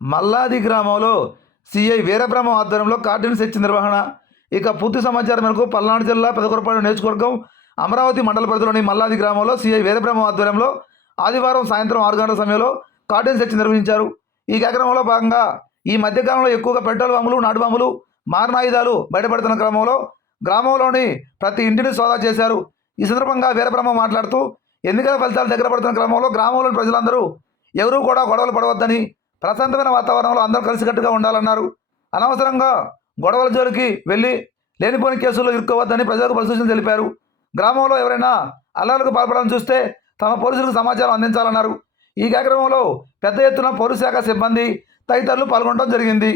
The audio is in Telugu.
మల్లాది గ్రామంలో సిఐ వీరబ్రహ్మ ఆధ్వర్యంలో కార్టూన్ సెర్చ్ నిర్వహణ. ఇక పూర్తి సమాచారం మేరకు పల్నాడు జిల్లా పెదకొరపాడు నియోజకవర్గం అమరావతి మండల పరిధిలోని మల్లాది గ్రామంలో సిఐ వీరబ్రహ్మ ఆధ్వర్యంలో ఆదివారం సాయంత్రం ఆరు గంటల సమయంలో కార్టూన్ సెర్చ్ నిర్వహించారు. ఈ కార్యక్రమంలో భాగంగా ఈ మధ్యకాలంలో ఎక్కువగా పెట్రోల్ బాంబులు నాటు బాంబులు మారణాయుధాలు బయటపడుతున్న క్రమంలో గ్రామంలోని ప్రతి ఇంటిని సోదా చేశారు. ఈ సందర్భంగా వీరబ్రహ్మ మాట్లాడుతూ ఎన్నికల ఫలితాలు దగ్గర పడుతున్న క్రమంలో గ్రామంలోని ప్రజలందరూ ఎవరూ కూడా గొడవలు పడవద్దని ప్రశాంతమైన వాతావరణంలో అందరూ కలిసికట్టుగా ఉండాలన్నారు. అనవసరంగా గొడవల జోలికి వెళ్ళి లేనిపోని కేసుల్లో ఇరుక్కోవద్దని ప్రజలకు పరిశోధన తెలిపారు. గ్రామంలో ఎవరైనా అల్లర్లకు పాల్పడాలని చూస్తే తమ పోలీసులకు సమాచారం అందించాలన్నారు. ఈ కార్యక్రమంలో పెద్ద ఎత్తున పోలీసు శాఖ సిబ్బంది తదితరులు పాల్గొనడం జరిగింది.